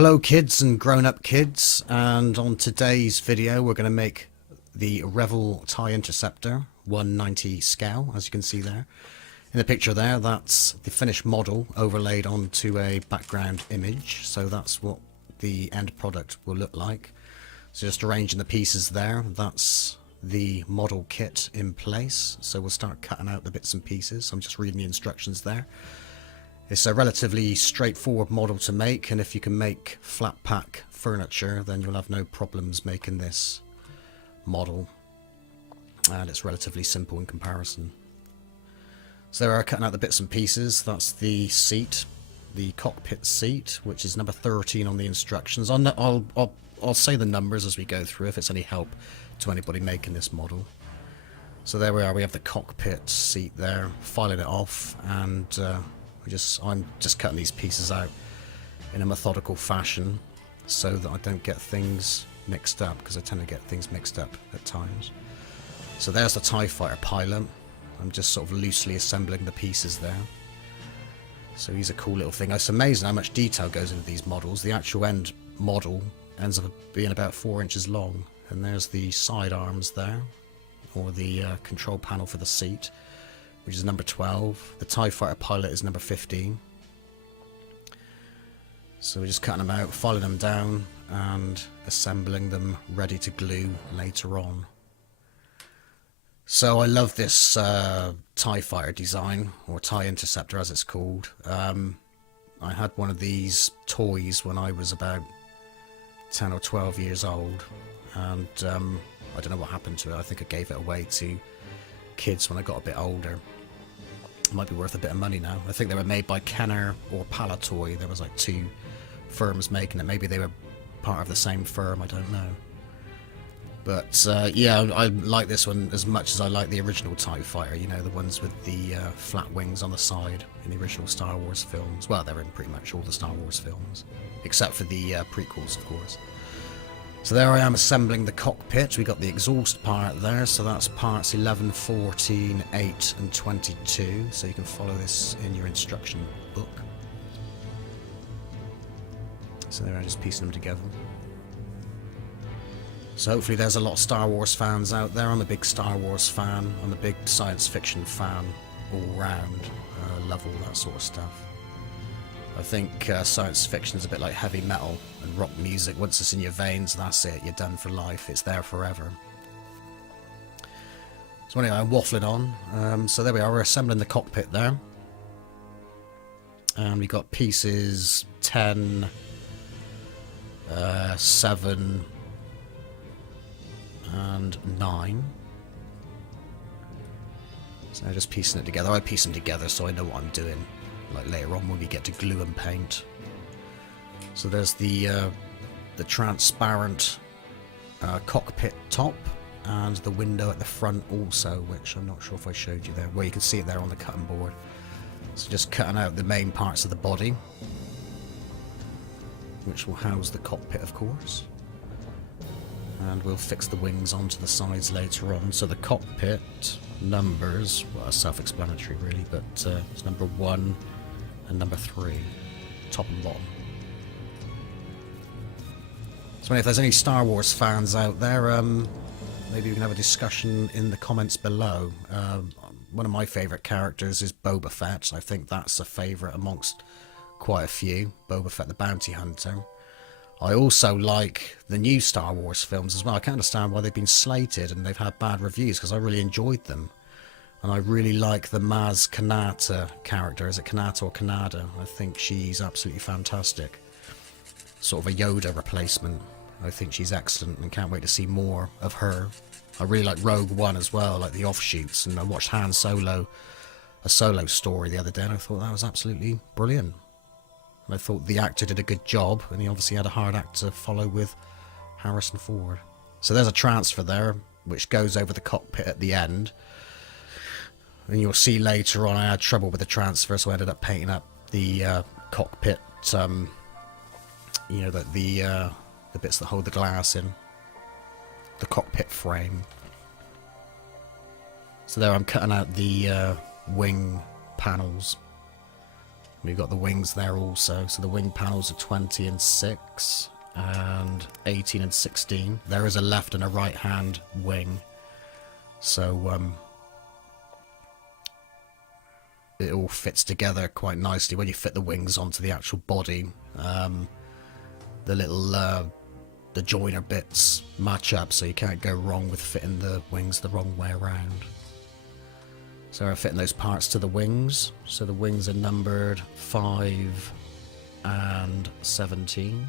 Hello kids and grown-up kids, and on today's video we're going to make the Revell TIE Interceptor 190 scale, as you can see there. In the picture there, that's the finished model overlaid onto a background image, so that's what the end product will look like. So just arranging the pieces there, that's the model kit in place, so we'll start cutting out the bits and pieces. I'm just reading the instructions there. It's a relatively straightforward model to make, and if you can make flat pack furniture, then you'll have no problems making this model. And it's relatively simple in comparison. So there, cutting out the bits and pieces. That's the seat, the cockpit seat, which is number 13 on the instructions. I'll say the numbers as we go through, if it's any help to anybody making this model. So there we are. We have the cockpit seat there, filing it off, and I'm just cutting these pieces out in a methodical fashion so that I don't get things mixed up, because I tend to get things mixed up at times. So there's the TIE Fighter pilot. I'm just sort of loosely assembling the pieces there. So he's a cool little thing. It's amazing how much detail goes into these models. The actual end model ends up being about 4 inches long. And there's the side arms there, or the control panel for the seat, which is number 12. The TIE Fighter pilot is number 15. So we're just cutting them out, filing them down, and assembling them ready to glue later on. So I love this TIE Fighter design, or TIE Interceptor as it's called. I had one of these toys when I was about 10 or 12 years old, and I don't know what happened to it. I think I gave it away to kids when I got a bit older. It might be worth a bit of money now. I think they were made by Kenner or Palatoy. There was like two firms making it. Maybe they were part of the same firm, I don't know. But yeah, I like this one as much as I like the original TIE Fighter, you know, the ones with the flat wings on the side in the original Star Wars films. Well, they're in pretty much all the Star Wars films, except for the prequels, of course. So there I am assembling the cockpit. We got the exhaust part there, so that's parts 11, 14, 8 and 22, so you can follow this in your instruction book. So there I'm just piecing them together. So hopefully there's a lot of Star Wars fans out there. I'm a big Star Wars fan. I'm a big science fiction fan all round. Love all that sort of stuff. I think science fiction is a bit like heavy metal and rock music. Once it's in your veins, that's it. You're done for life. It's there forever. So anyway, I'm waffling on. So there we are. We're assembling the cockpit there. And we got pieces 10, 7, and 9. So I'm just piecing it together. I piece them together so I know what I'm doing, like later on when we get to glue and paint. So there's the transparent cockpit top, and the window at the front also, which I'm not sure if I showed you there. Well, you can see it there on the cutting board. So just cutting out the main parts of the body, which will house the cockpit, of course. And we'll fix the wings onto the sides later on. So the cockpit numbers, well, are self-explanatory really, but it's number 1 and number 3, top and bottom. So if there's any Star Wars fans out there, maybe we can have a discussion in the comments below. One of my favourite characters is Boba Fett. I think that's a favourite amongst quite a few. Boba Fett the Bounty Hunter. I also like the new Star Wars films as well. I can't understand why they've been slated and they've had bad reviews, because I really enjoyed them. And I really like the Maz Kanata character. Is it Kanata or Kanada? I think she's absolutely fantastic. Sort of a Yoda replacement. I think she's excellent and can't wait to see more of her. I really like Rogue One as well, like the offshoots. And I watched Han Solo, a solo story the other day, and I thought that was absolutely brilliant. I thought the actor did a good job, and he obviously had a hard act to follow with Harrison Ford. So there's a transfer there, which goes over the cockpit at the end. And you'll see later on I had trouble with the transfer, so I ended up painting up the cockpit, you know, the bits that hold the glass in, the cockpit frame. So there I'm cutting out the wing panels. We've got the wings there also. So the wing panels are 20 and 6 and 18 and 16. There is a left and a right hand wing. So it all fits together quite nicely when you fit the wings onto the actual body. The little the joiner bits match up, so you can't go wrong with fitting the wings the wrong way around. So we're fitting those parts to the wings. So the wings are numbered 5 and 17.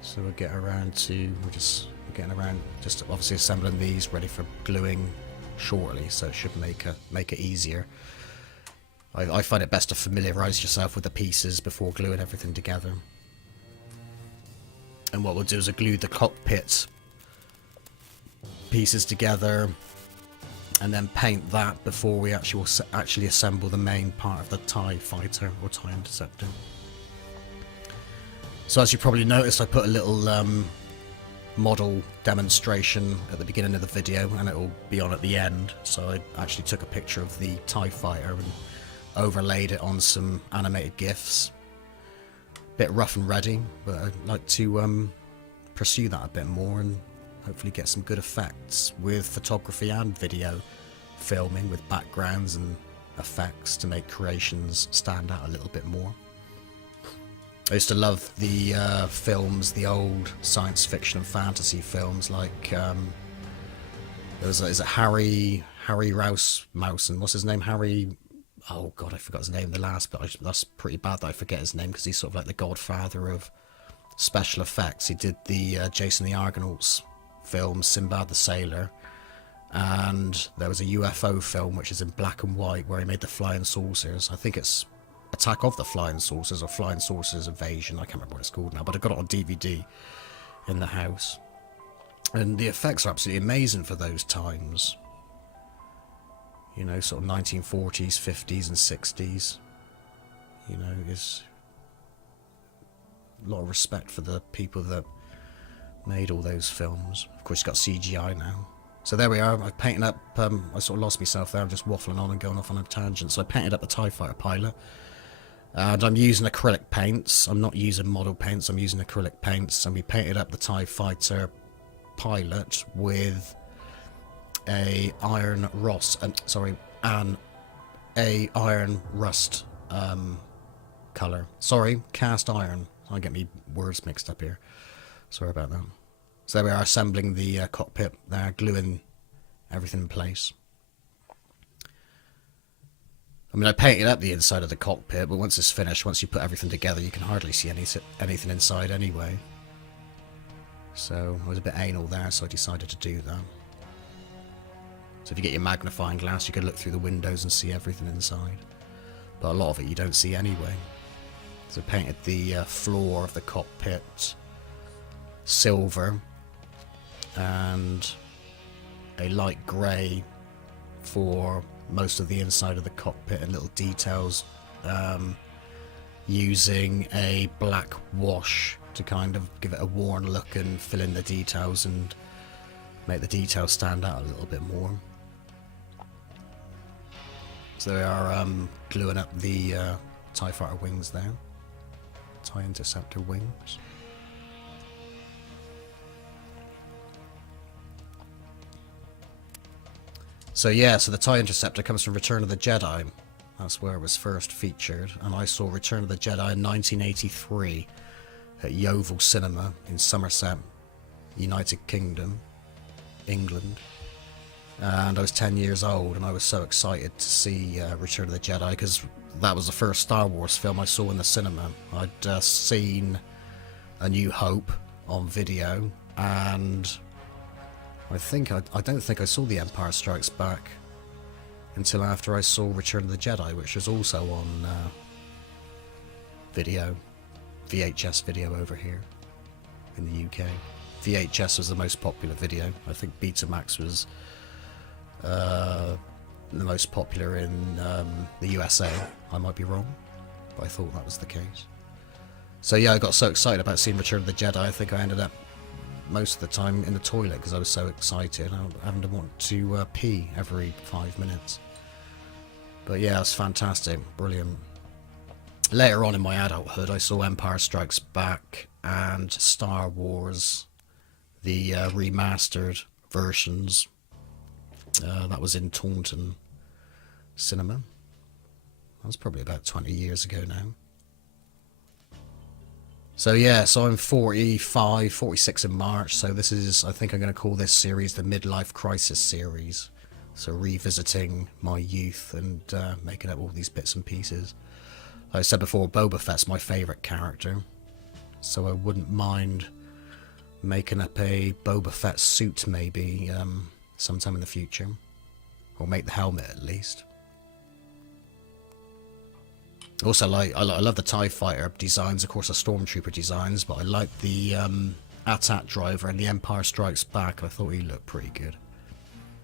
So we'll get around to, we're getting around, just obviously assembling these, ready for gluing shortly, so it should make it easier. I find it best to familiarise yourself with the pieces before gluing everything together. And what we'll do is we'll glue the cockpit pieces together and then paint that before we actually assemble the main part of the TIE fighter or TIE Interceptor. So as you probably noticed, I put a little model demonstration at the beginning of the video, and it will be on at the end. So I actually took a picture of the TIE fighter and overlaid it on some animated GIFs. Bit rough and ready, but I'd like to pursue that a bit more and hopefully get some good effects with photography and video filming with backgrounds and effects to make creations stand out a little bit more. I used to love the films, the old science fiction and fantasy films, like there was is it Harry Rasmussen? What's his name? Harry. Oh god, I forgot his name. The last, but that's pretty bad that I forget his name because he's sort of like the godfather of special effects. He did the Jason the Argonauts film, Sinbad the Sailor, and there was a UFO film which is in black and white where he made the flying saucers. I think it's Attack of the Flying Saucers or Flying Saucers Invasion. I can't remember what it's called now, but I got it on DVD in the house. And the effects are absolutely amazing for those times. You know, sort of 1940s, 50s and 60s. You know, there's a lot of respect for the people that made all those films. Of course, you've got CGI now. So there we are. I've painted up, I sort of lost myself there. I'm just waffling on and going off on a tangent. So I painted up the TIE Fighter pilot. And I'm using acrylic paints. I'm not using model paints. I'm using acrylic paints. And we painted up the TIE Fighter pilot with a iron rust color. Sorry, cast iron. I get me words mixed up here. Sorry about that. So there we are, assembling the cockpit there, gluing everything in place. I mean, I painted up the inside of the cockpit, but once it's finished, once you put everything together, you can hardly see anything inside anyway. So I was a bit anal there, so I decided to do that. So if you get your magnifying glass, you can look through the windows and see everything inside. But a lot of it you don't see anyway. So I painted the floor of the cockpit silver and a light grey for most of the inside of the cockpit and little details, using a black wash to kind of give it a worn look and fill in the details and make the details stand out a little bit more. So they are gluing up the TIE Fighter wings there, TIE Interceptor wings. So yeah, so the TIE Interceptor comes from Return of the Jedi. That's where it was first featured, and I saw Return of the Jedi in 1983 at Yeovil Cinema in Somerset, United Kingdom, England. And I was 10 years old, and I was so excited to see Return of the Jedi, because that was the first Star Wars film I saw in the cinema. I'd seen A New Hope on video, and I don't think I saw The Empire Strikes Back until after I saw Return of the Jedi, which was also on video, VHS video over here in the UK. VHS was the most popular video. I think Betamax was the most popular in the USA. I might be wrong, but I thought that was the case. So yeah, I got so excited about seeing Return of the Jedi, I think I ended up most of the time in the toilet because I was so excited. I having to want to pee every 5 minutes. But yeah, it's fantastic, brilliant. Later on in my adulthood, I saw Empire Strikes Back and Star Wars, the remastered versions. That was in Taunton Cinema. That was probably about 20 years ago now. So yeah, so I'm 45, 46 in March, so this is, I think I'm going to call this series the Midlife Crisis series. So revisiting my youth and making up all these bits and pieces. Like I said before, Boba Fett's my favourite character, so I wouldn't mind making up a Boba Fett suit maybe sometime in the future. Or make the helmet at least. Also, I love the TIE Fighter designs, of course the Stormtrooper designs, but I like the AT-AT driver and the Empire Strikes Back. I thought he looked pretty good.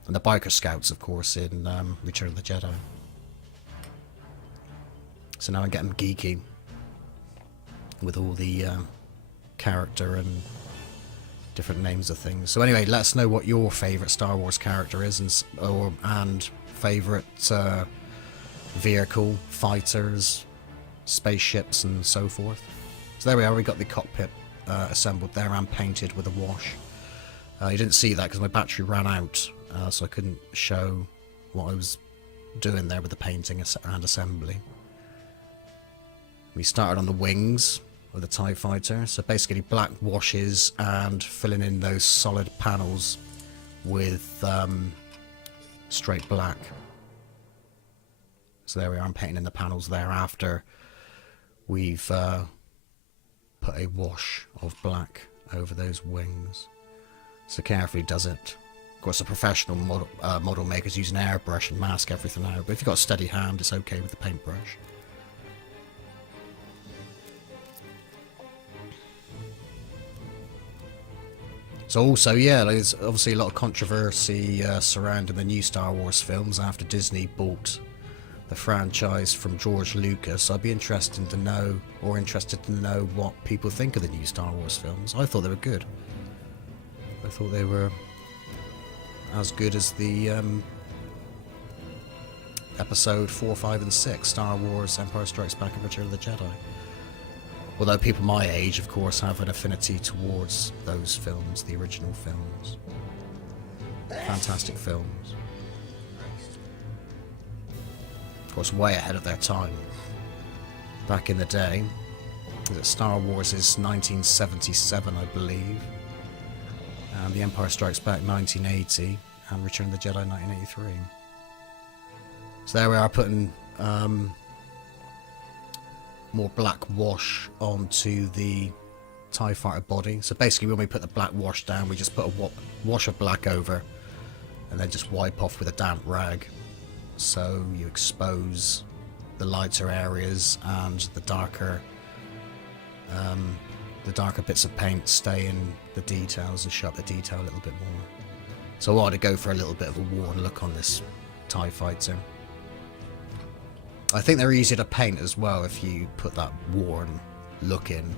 And the Biker Scouts, of course, in Return of the Jedi. So now I'm getting geeky with all the character and different names of things. So anyway, let us know what your favourite Star Wars character is and favourite vehicle, fighters, spaceships and so forth. So there we are, we got the cockpit assembled there and painted with a wash. You didn't see that because my battery ran out, so I couldn't show what I was doing there with the painting and assembly. We started on the wings of the TIE Fighter, so basically black washes and filling in those solid panels with straight black. So there we are, I'm painting in the panels there after we've put a wash of black over those wings. So carefully does it. Of course, the professional model makers use an airbrush and mask everything out, but if you've got a steady hand, it's okay with the paintbrush. So also, yeah, there's obviously a lot of controversy surrounding the new Star Wars films after Disney bought the franchise from George Lucas. I'd be interested to know what people think of the new Star Wars films. I thought they were good. I thought they were as good as the episode 4, 5 and 6, Star Wars, Empire Strikes Back and Return of the Jedi. Although people my age, of course, have an affinity towards those films, the original films. Fantastic films. Of course, way ahead of their time. Back in the day, Star Wars is 1977, I believe. And The Empire Strikes Back 1980, and Return of the Jedi 1983. So there we are, putting more black wash onto the TIE Fighter body. So basically when we put the black wash down, we just put a wash of black over and then just wipe off with a damp rag. So you expose the lighter areas and the darker bits of paint stay in the details and show up the detail a little bit more. So I wanted to go for a little bit of a worn look on this TIE Fighter. I think they're easier to paint as well if you put that worn look in.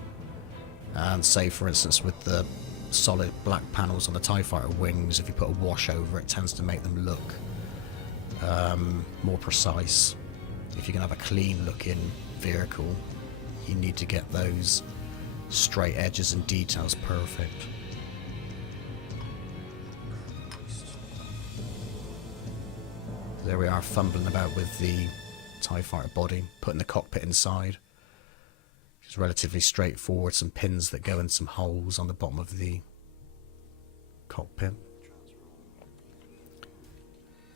And say, for instance, with the solid black panels on the TIE Fighter wings, if you put a wash over it, tends to make them look more precise. If you're going to have a clean looking vehicle, you need to get those straight edges and details perfect. There we are, fumbling about with the TIE Fighter body, putting the cockpit inside. It's relatively straightforward, some pins that go in some holes on the bottom of the cockpit.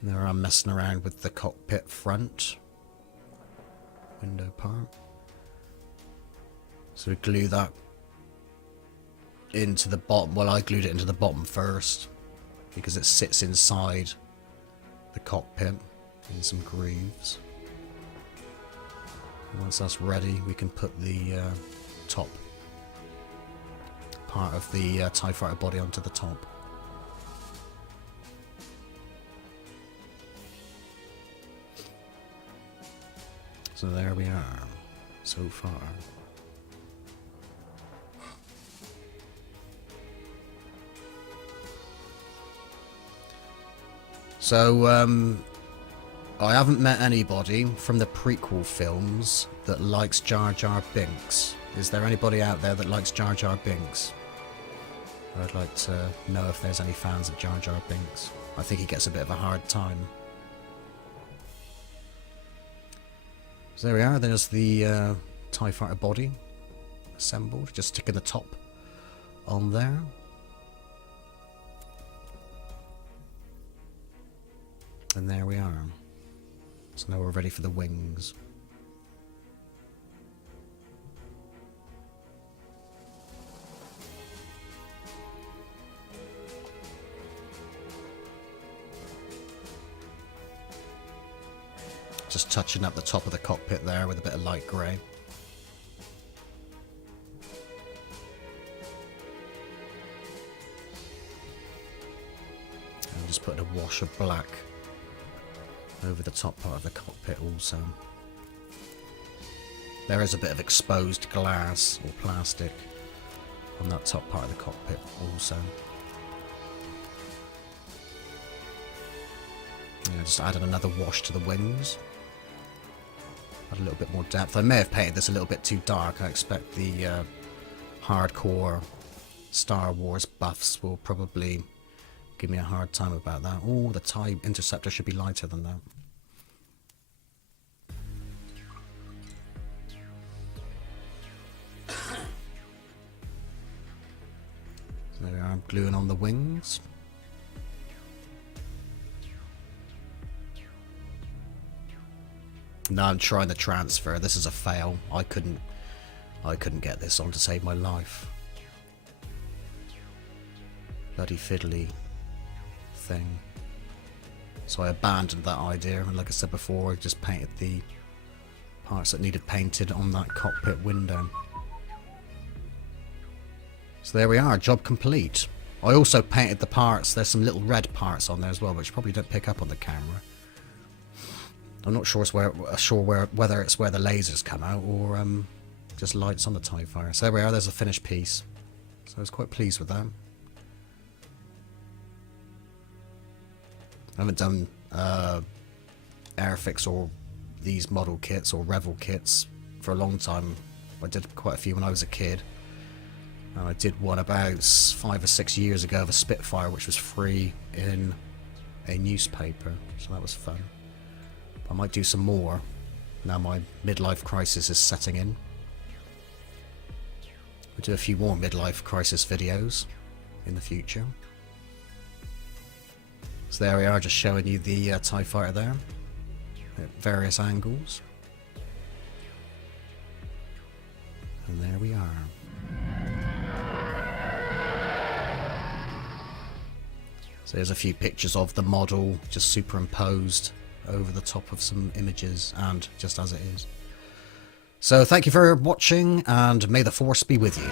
And there I'm messing around with the cockpit front window part. So we glue that into the bottom. Well, I glued it into the bottom first because it sits inside the cockpit in some grooves. And once that's ready, we can put the top part of the TIE Fighter body onto the top. So there we are, so far. So, I haven't met anybody from the prequel films that likes Jar Jar Binks. Is there anybody out there that likes Jar Jar Binks? I'd like to know if there's any fans of Jar Jar Binks. I think he gets a bit of a hard time. So there we are, there's the TIE Fighter body assembled, just sticking the top on there. And there we are. So now we're ready for the wings. Just touching up the top of the cockpit there with a bit of light grey. And just putting a wash of black over the top part of the cockpit also. There is a bit of exposed glass or plastic on that top part of the cockpit also. Yeah, just adding another wash to the wings. Add a little bit more depth. I may have painted this a little bit too dark. I expect the hardcore Star Wars buffs will probably give me a hard time about that. Oh, the TIE Interceptor should be lighter than that. So there we are, gluing on the wings. Now I'm trying the transfer. This is a fail. I couldn't get this on to save my life. Bloody fiddly thing. So I abandoned that idea, and like I said before, I just painted the parts that needed painted on that cockpit window. So there we are, job complete. I also painted the parts. There's some little red parts on there as well, which probably don't pick up on the camera. I'm not sure whether it's where the lasers come out or just lights on the TIE Fighter. So there we are, there's a finished piece. So I was quite pleased with that. I haven't done Airfix or these model kits or Revell kits for a long time. I did quite a few when I was a kid. And I did one about 5 or 6 years ago of a Spitfire, which was free in a newspaper. So that was fun. I might do some more now my midlife crisis is setting in. We'll do a few more midlife crisis videos in the future. So there we are, just showing you the TIE Fighter there at various angles. And there we are. So there's a few pictures of the model just superimposed over the top of some images and just as it is. So thank you for watching, and may the Force be with you.